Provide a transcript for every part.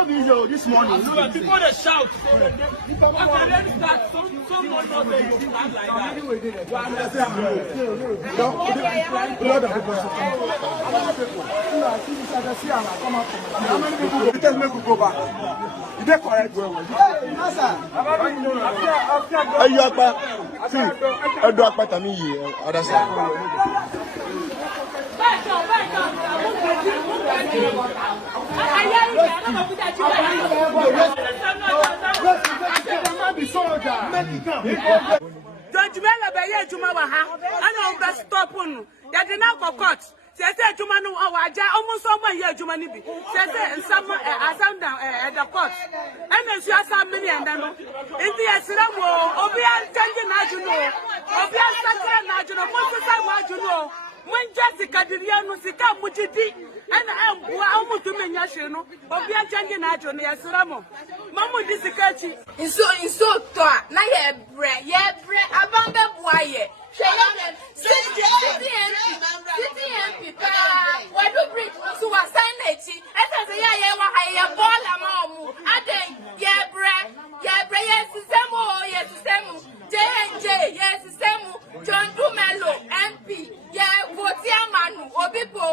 no video this morning. People they shout. Okay, then start someone not there. You stand like that. You understand? How many people go? Tell me to go back. Is that correct? Hey, you are see, I do a part of me. Other side. Don't you remember by year to my ha? I know that stop on. That did not go cut. Says to man, oh, I almost someone here to money. Says and some I sound down at the court. And then she has some million. In the Asramo, Obia changing Najuno, Obia Sacra Najuno, most of the time, when Jessica did Yamusika Mujiti, and I am almost to Menyashino, Obia changing Najuno, Asramo. Mamma Disikachi. In so Naya bre, Abanga Boye. City MP, why do bridge to a sanity? As a ya ball among Aden, yes, Samu, yes, Samu, J&J, yes, Samu, John Dumelo, MP, Votiamanu, Obipo,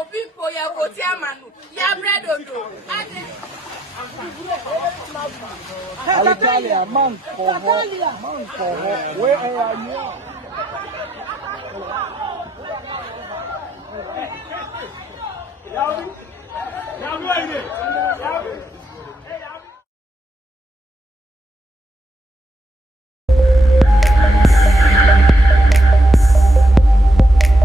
Votiamanu, Bredodo, Alitalia, man for where are you? Now,